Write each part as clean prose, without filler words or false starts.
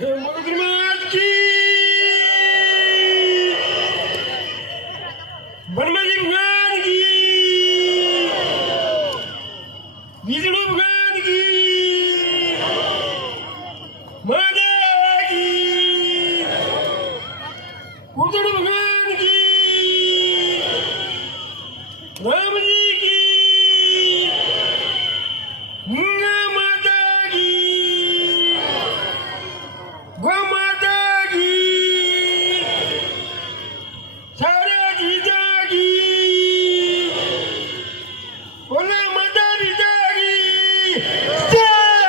मगरमच्छ की बनमजी भगवान की विष्णु भगवान की माता की कृष्ण भगवान की राम जी की गंगा माता की गौ माता की सारा जीता की बोला माता पिता की जय!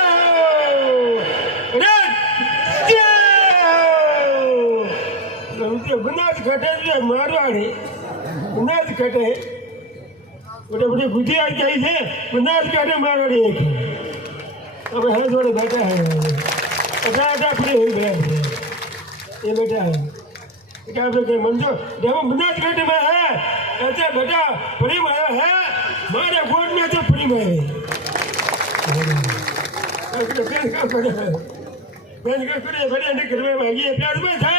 बनास घटे मारवाड़ी बनास घटे बड़े बड़े गुजरात के थे बनास घटे मारवाड़ी एक अब है थोड़े बैठा है अटा फ्री हुई गया ये बेटा है क्या बोलते मंजो देखो बनास घटे में है ऐसे बेटा फ्री में है मारे गोद में तो फ्री में है बेन का करे बड़े ने घर में भागी प्यार में था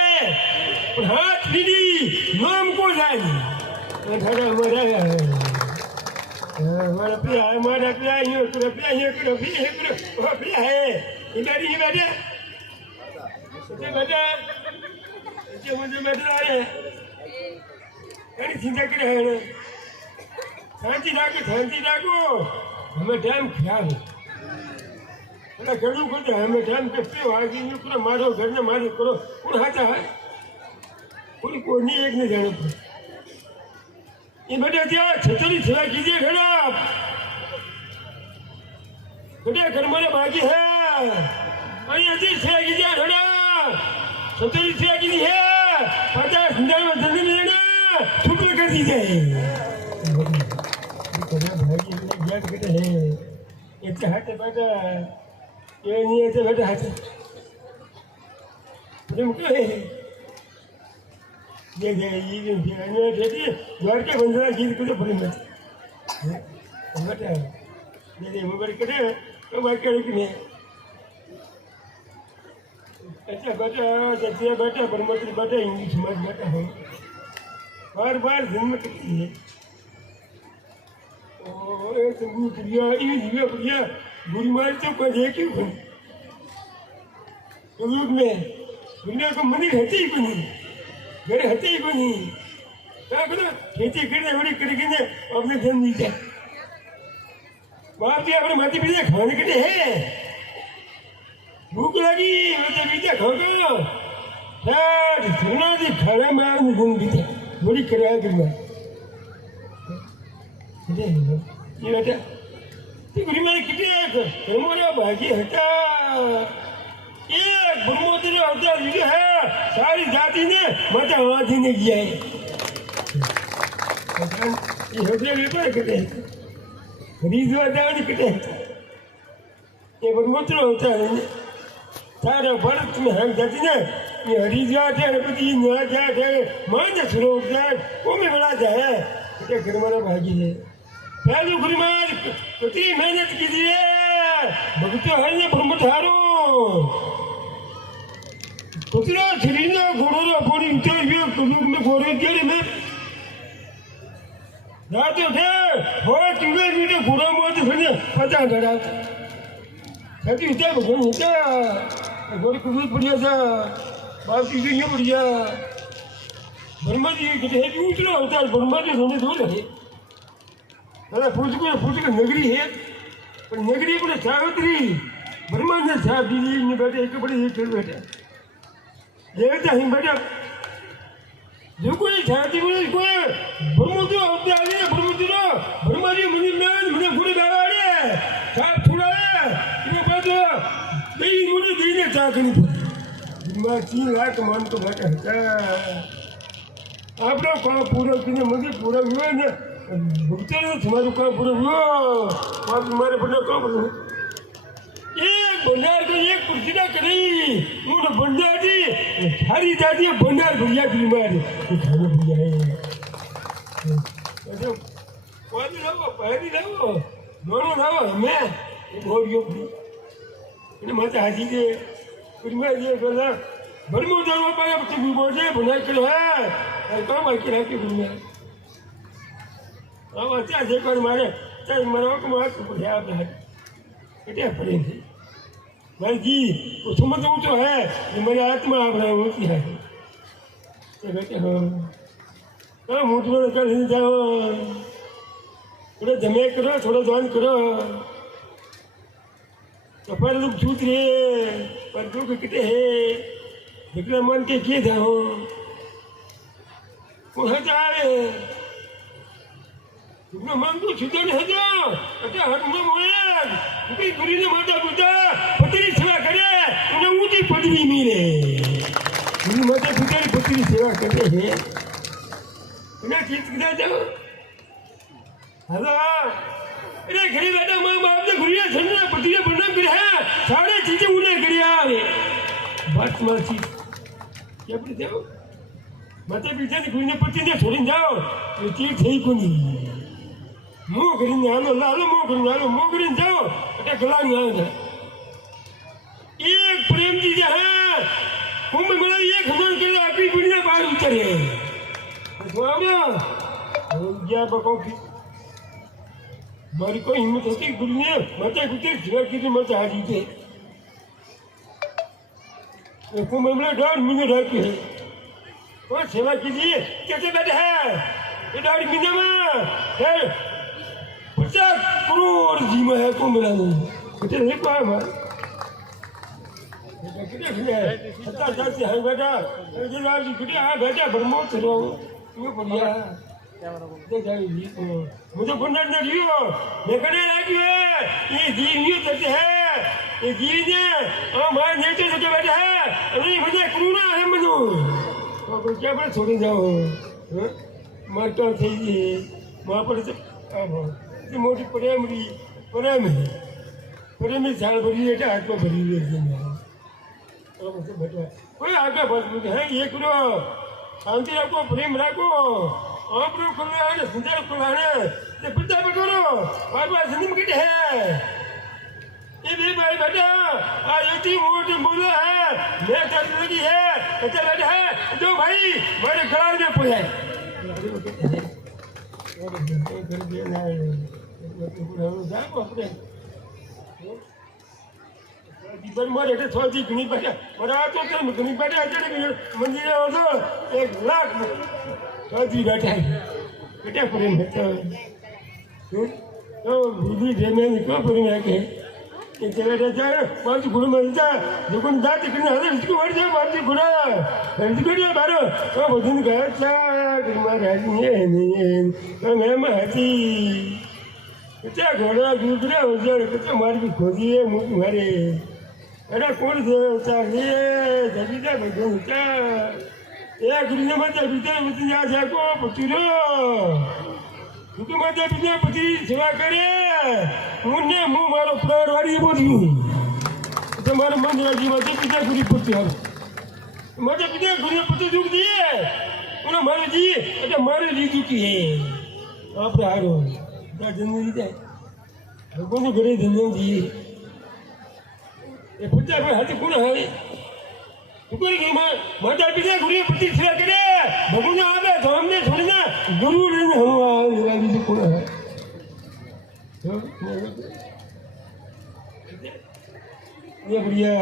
पर हाथ दीदी नाम को जाएगी ठड़ा मरा है मारा पिया है यूं कर पिया है इधर ही बैठे बेटा ये मुझे बैठ रहा है कहीं चिंता कर रहे हैं शांति राखो हमें टाइम खराब है बड़ा घणું કરતા हमें टाइम पे पे आगे नहीं पूरा मारो घर ने मारो करो कौन हाथा है कोई नहीं एक नहीं जाने ये बेटा क्या छतरी सेवा कीजिए घड़ा बेटा घर मेरे बाकी है अरे अच्छी सेवा कीजिए घड़ा छतरी सेवा कीजिए है 50 हजार में जमीन लेना छुप कर दीजिए भाई याद करते हैं इतने हाथे बेटा ये नहीं ऐसे बेटा हाथे प्रेम क्यों है ये देखिए द्वार के बंदरा गीत को तो बड़ी मत बेटा ये मोबाइल करे तो बात करे कि नहीं अच्छा बेटा सत्य बेटा परमत्री बेटा इंग्लिश मत बेटा है बार बार जन्म करती है ओ एक गुड़िया ये जीवा गुड़िया बुरी मार तो कोई देखी क्यों युग में दुनिया को मंदिर है ही कोई नहीं घर है ही कोई नहीं क्या करो खेती करने बड़ी करके अपने जन्म नीचे बाप जी अपने माता पिता खाने के लिए है भूख लगी माता पिता खाओ साथ सोना जी खाना मार में जन्म बीते बड़ी करवा करवा ये बेटा ये गुरी मारे कितने हमारा भागी हटा ये ब्रह्मोत्तर अवतार जो है सारी जाति ने माता हाथी ने किया है ये हृदय व्यापार करते हैं हरिद्वार जाने करते हैं ये ब्रह्मोत्तर अवतार है सारा भारत में हम जाति ने ये हरिद्वार गणपति न्याय मान सरोवर जाए वो में बड़ा जाए क्या घर हमारा भागी है पहले गुरु महाराज कितनी मेहनत कीजिए भक्तो है ने ब्रह्म थारो कुतरा शरीर घोड़ो पूरी उतर गयो कुलुक में घोड़े गेले में रात थे हो तुले मीटे घोड़ा मत फने पता गड़ा सती उतर भगवान होता घोड़े कुलुक बढ़िया सा बाप की ये बढ़िया ब्रह्मा जी कितने उतरा होता ब्रह्मा जी होने दो रहे दादा पूछ के नगरी है पर नगरी पर सावित्री ब्रह्मा ने साथ दी ने बेटे एक बड़ी एक बेटा देवता ही बेटा जो कोई साथी में कोई ब्रह्म तो होते आ गए ब्रह्मा जी मंदिर में मुझे पूरे गावाड़े साथ छुड़ा है ये बात नहीं मुझे दीने चाकनी ब्रह्मा 3 लाख मान तो बेटा है आपने काम पूरा किने मंदिर पूरा हुआ ना भुगते तुम्हारे काम पूरा हुआ आप तुम्हारे बड़ा काम एक भंडार को एक कुर्सी ना करी उन भंडार जी सारी जाती है भंडार भैया की मारे खाने भैया है पानी लाओ दोनों लाओ हमें बहुत योग्य माता हाजी के कुछ ये बोला बरमो जानो पाया तो भी बोले बना के है काम आके रह के दुनिया अब अच्छा देखो मारे चाहे मरो को मार को बढ़िया है कितने पड़ेंगे भाई जी वो समझ तो है ये मेरी आत्मा आप रहे होती है तो कहते हो काम मुझ में कर नहीं जाओ थोड़ा जमे करो थोड़ा जॉइन करो तो पर लोग छूट रहे पर दुख कितने हैं विक्रम मन के किए जाओ वो है जाए विक्रम मन को छुट्टी नहीं जाओ अच्छा हट में मोए क्योंकि गुरु ने माता पिता पत्नी सेवा करे उन्हें ऊंची पदवी मिले गुरु माता पिता की पत्नी सेवा करते हैं उन्हें चीज किधर जाओ हेलो अरे घरे बैठा माँ बाप ने गुरु ने पति ने प्रणाम किया है सारे चीजें उन्हें करिया बात तुम्हारी चीज क्या बोलते हो माता पिता ने गुरु ने पति ने छोड़ जाओ ये चीज सही को नहीं मुंह करेंगे आलो लालो मुंह करेंगे आलो मुंह करेंगे जाओ अटे गला नहीं आएगा एक प्रेम चीज है कुंभ मेला एक हजार के आपकी दुनिया बाहर उतरे स्वामी क्या बको की मारी कोई हिम्मत होती गुरु ने माता पिता सेवा की मत हारी थे कुंभ मेला 1.5 महीने रह के है और सेवा कीजिए कैसे बैठे हैं ये 1.5 महीने में है 50 करोड़ जीव है कुंभ मेला में कितने नहीं पाए हमारे कितने सत्ता से है बेटा कितने हाँ बेटा ब्रह्मो चलो तुम्हें बढ़िया मुझे पुण्य न लियो मैं कहने लगी है ये जीव यूँ करते हैं ये जीव ने हमारे नेचर से बैठा है अरे मुझे करूँगा है मनु तो क्या बोले छोड़ जाओ मरता थी वहाँ पर से मोटी प्रेम ही साल भरी है हाथ में भरी हुई है कोई आगे बस है ये करो शांति रखो प्रेम रखो आप लोग खुलवाने सुंदर खुलवाने ये पिता पे करो बार बार जिंदगी किट है ये भी भाई बेटा आज इतनी मोटी बोला है मैं चल लगी है अच्छा बैठा है जो भाई बड़े गलाल में पुए जीवन मारे तो थोड़ी घनी बैठा और आज तो घनी बैठा मंदिर हो तो 1 लाख थोड़ी बैठा है बेटा प्रेम है तो बुद्धि देने में क्यों प्रेम है के चले रहता है बात गुरु मिलता है दुकान जाते कितने हजार इसको बढ़ जाए बात गुरु इसको नहीं बारो तो बुद्धि का क्या तुम्हारा नहीं तो मैं महती कितना घोड़ा दूसरे हो जाए कितना मार भी खोदी है मुझ मारे अरे कौन से चाहिए जल्दी से भगवान क्या एक गुरु ने माता पिता बच्चे जा जाको पुत्रो क्योंकि माता पिता पति सेवा करे मुन्ने मुंह मारो प्राण वाली बोली तो मारे मन राजी माता पिता गुरु पुत्र माता पिता गुरु पुत्र दुख दिए उन्हें मारे जी अच्छा मारे जी दुखी है आप हारो जिंदगी जाए भगवान ने घरे धन्यवाद दिए ये पुत्र पे हाथ कौन है कोई नहीं माता पिता गुरु पति सेवा करे भगवान ने आवे तो हमने छोड़ना गुरु ने हमारा जी कौन है ये बढ़िया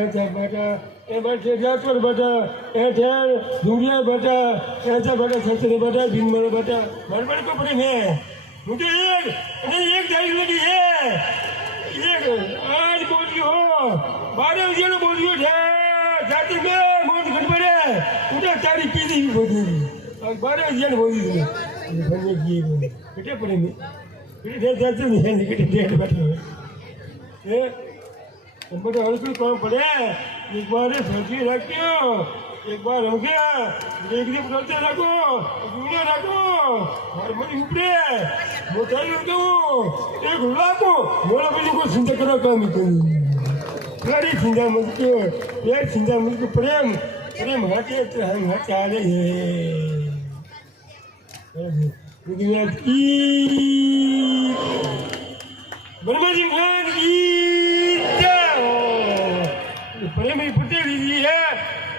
ऐसा बेटा ये बैठे जाकर बेटा ऐसे दुनिया बेटा ऐसा बेटा सच्चे बेटा दिन में बेटा बड़े बड़े कपड़े में मुझे एक तारीख लगी है एक आज बोलियो 12 बजे ना बोलियो जाते में मौत घट पड़े उधर तारीख की नहीं बोली और 12 बजे ना बोली बनने की कितने पड़े में कितने जाते नहीं है कितने डेढ़ बैठे हैं बड़ा हल्के काम पड़े एक बार सोची रखियो एक बार हो गया देखने पड़ते रखो दूल्हा रखो और मन उपड़े मोटाई हो गयो एक लाखो मोला बिल्कुल को चिंता करो काम करी सारी चिंता मत के ये चिंता मत के प्रेम प्रेम हाथे तो हम चाले है दुनिया की ब्रह्मा जी महाराज की प्रेम ही पटेल जी है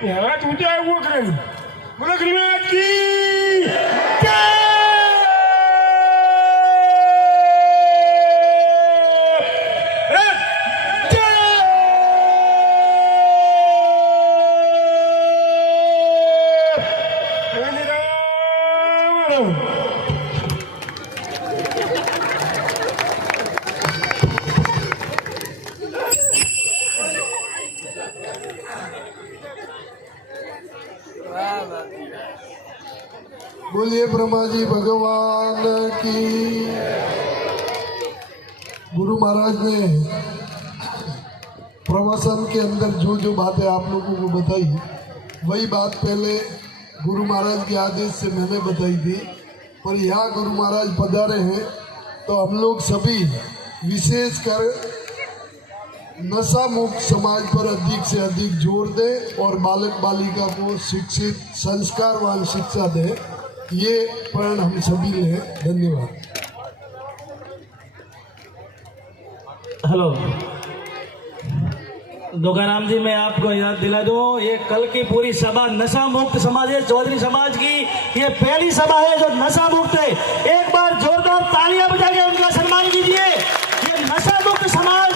ये हाथ ऊंचा वो करें बोलो गरीबनाथ की बोलिए ब्रह्मा जी भगवान की। गुरु महाराज ने प्रवचन के अंदर जो जो बातें आप लोगों को बताई वही बात पहले गुरु महाराज के आदेश से मैंने बताई थी, पर यहाँ गुरु महाराज पधारे हैं तो हम लोग सभी विशेषकर नशा मुक्त समाज पर अधिक से अधिक जोर दें और बालक बालिका को शिक्षित संस्कारवान शिक्षा दें, ये प्रण हम सभी लें। धन्यवाद। हेलो दोगाराम जी, मैं आपको याद दिला दूं, ये कल की पूरी सभा नशा मुक्त समाज है, चौधरी समाज की ये पहली सभा है जो नशा मुक्त है। एक बार जोरदार तालियां बजा के उनका सम्मान कीजिए। ये नशा मुक्त समाज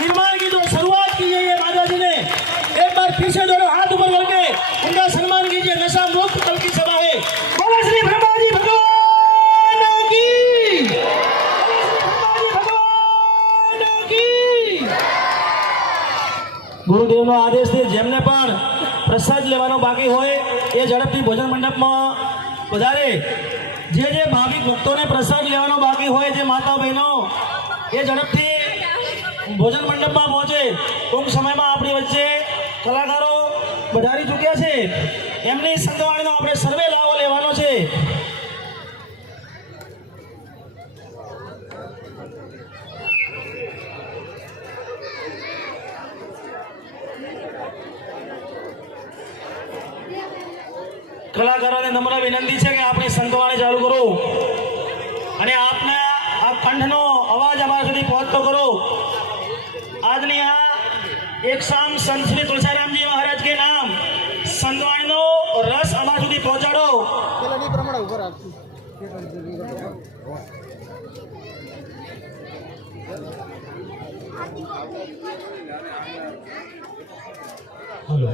निर्माण की जो शुरुआत की है ये राजा जी ने, एक बार फिर से दोनों हाथ ऊपर करके उनका सम्मान कीजिए। नशा मुक्त कल की सभा है। बोलो श्री ब्रह्मा जी भगवान की, ગુરુદેવનો આદેશ છે જેમને પણ પ્રસાદ લેવાનો બાકી હોય એ ઝડપથી ભોજન મંડપમાં પધારે। જે ભાવિક ભક્તોને પ્રસાદ લેવાનો બાકી હોય, જે માતા બહેનો એ ઝડપથી ભોજન મંડપમાં પહોંચે। ટૂંક સમયમાં આપણી વચ્ચે કલાકારો પધારી ચૂક્યા છે, એમની સંતવાણીનો આપણે સર્વે લાવો લેવાનો છે। કલાકારોને નમ્ર વિનંતી છે કે આપણે સંતવાણી ચાલુ કરો અને આપને આ કંઠનો અવાજ અમારા સુધી પહોંચતો કરો। આજની આ એક શામ સંત શ્રી તુલસારામજી મહારાજ કે નામ સંતવાણીનો રસ અમારા સુધી પહોંચાડો। हेलो